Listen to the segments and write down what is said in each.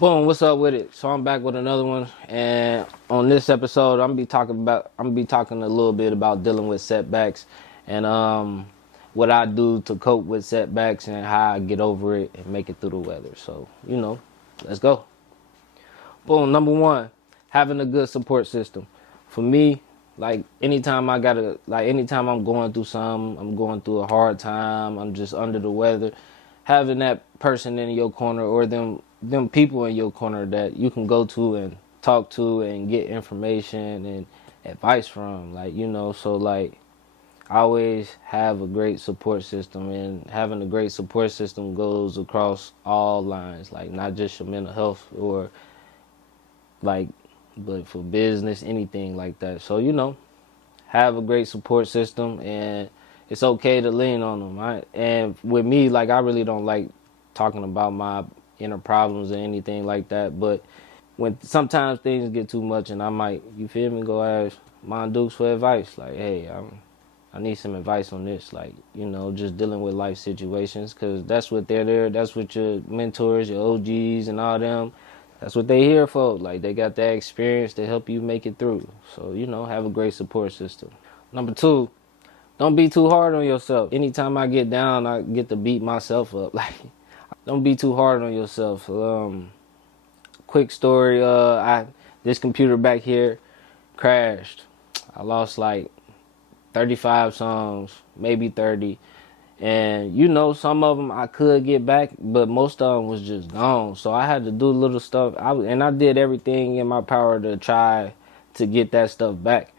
Boom, what's up with it? So I'm back with another one, and on this episode, I'm gonna be talking a little bit about dealing with setbacks, and what I do to cope with setbacks and how I get over it and make it through the weather. So let's go. Boom, number one, having a good support system. For me, anytime I'm going through something, I'm going through a hard time, I'm just under the weather, having that person in your corner or them people in your corner that you can go to and talk to and get information and advice from, I always have a great support system, and having a great support system goes across all lines, like not just your mental health or like but for business, anything like that. So have a great support system, and it's okay to lean on them. And with me, like, I really don't like talking about my inner problems or anything like that. But when sometimes things get too much, and I might, you feel me, go ask Mon Dukes for advice. Like, hey, I need some advice on this. Like, just dealing with life situations, because that's what they're there. That's what your mentors, your OGs, and all them. That's what they here for. Like, they got that experience to help you make it through. So, have a great support system. Number two, don't be too hard on yourself. Anytime I get down, I get to beat myself up. Like, don't be too hard on yourself. Quick story, this computer back here crashed. I lost like 35 songs, maybe 30. And some of them I could get back, but most of them was just gone. So I had to do little stuff. I did everything in my power to try to get that stuff back.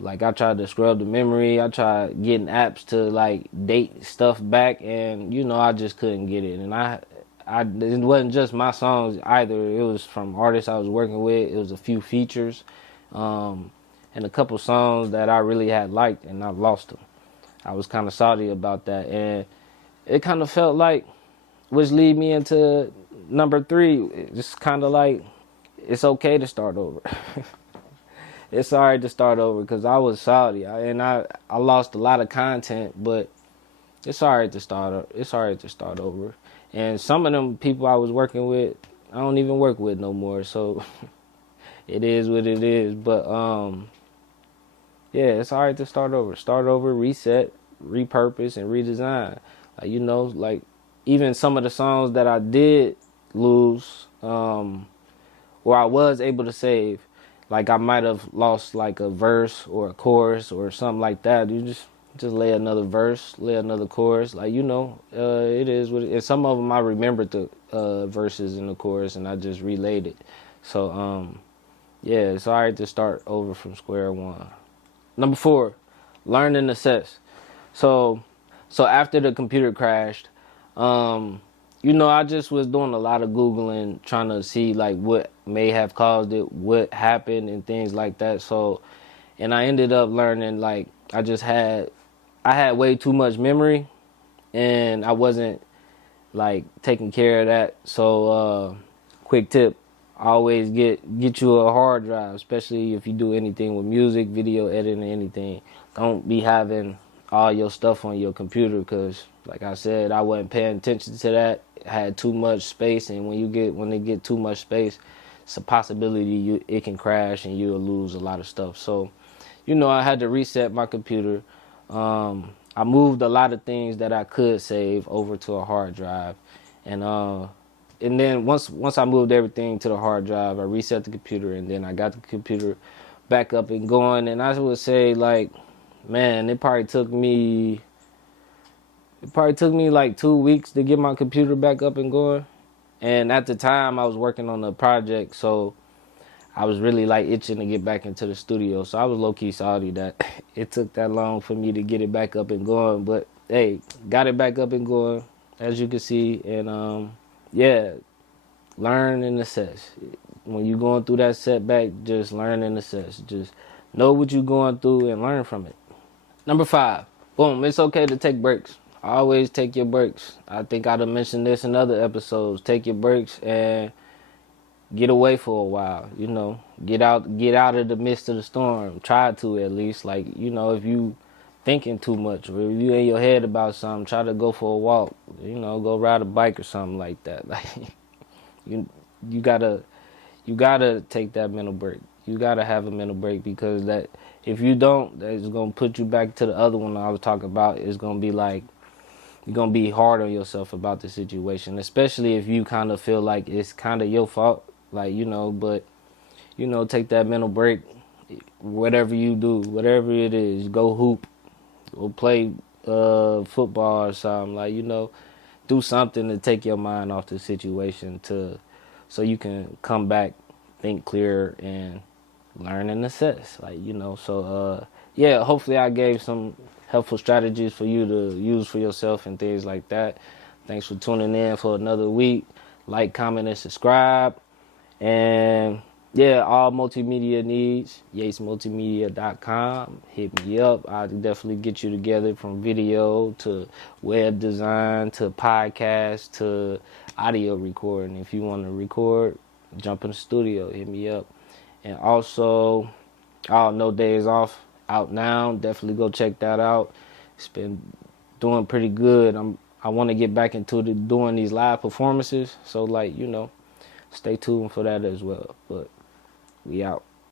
Like, I tried to scrub the memory. I tried getting apps to like date stuff back, and I just couldn't get it. And it wasn't just my songs either. It was from artists I was working with. It was a few features, and a couple songs that I really had liked, and I lost them. I was kind of salty about that, and it kind of felt like, which lead me into number three. It's kind of like, it's okay to start over. It's alright to start over, because I was salty, and I lost a lot of content, but it's alright to start. It's alright to start over. And some of them people I was working with, I don't even work with no more. So it is what it is. But yeah, it's alright to start over. Start over, reset, repurpose, and redesign. Like even some of the songs that I did lose, or I was able to save, like I might have lost like a verse or a chorus or something like that. You just lay another verse, lay another chorus. It is what it is. And some of them I remembered the verses in the chorus, and I just relayed it. So yeah, it's alright to start over from square one. Number four, learn and assess. So after the computer crashed, I just was doing a lot of Googling, trying to see like what may have caused it, what happened, and things like that. So, and I ended up learning, like, I had way too much memory, and I wasn't like taking care of that. So quick tip, always get you a hard drive, especially if you do anything with music, video editing, anything. Don't be having all your stuff on your computer, because like I said, I wasn't paying attention to that. I had too much space, and when they get too much space, it's a possibility it can crash and you'll lose a lot of stuff. So I had to reset my computer. I moved a lot of things that I could save over to a hard drive, and then once I moved everything to the hard drive, I reset the computer, and then I got the computer back up and going. And I would say, like, man, it probably took me like 2 weeks to get my computer back up and going. And at the time, I was working on a project, so I was really like itching to get back into the studio. So I was low-key salty that it took that long for me to get it back up and going. But hey, got it back up and going, as you can see. And yeah, learn and assess. When you're going through that setback, just learn and assess. Just know what you're going through and learn from it. Number five, boom, it's okay to take breaks. Always take your breaks. I think I'd have mentioned this in other episodes. Take your breaks and get away for a while. Get out of the midst of the storm. Try to, at least. Like, if you thinking too much, or if you in your head about something, try to go for a walk. Go ride a bike or something like that. Like, You gotta take that mental break. You gotta have a mental break, because that if you don't, that's gonna put you back to the other one I was talking about. It's gonna be like you're gonna be hard on yourself about the situation, especially if you kind of feel like it's kind of your fault, like But take that mental break. Whatever you do, whatever it is, go hoop or play football or something, do something to take your mind off the situation, so you can come back, think clear, and learn and assess. Yeah, hopefully I gave some helpful strategies for you to use for yourself and things like that. Thanks for tuning in for another week. Like, comment, and subscribe. And yeah, all multimedia needs, yatesmultimedia.com. Hit me up. I'll definitely get you together, from video to web design to podcast to audio recording. If you want to record, jump in the studio, hit me up. And also, No Days Off out now. Definitely go check that out. It's been doing pretty good. I want to get back into doing these live performances. So stay tuned for that as well. But we out.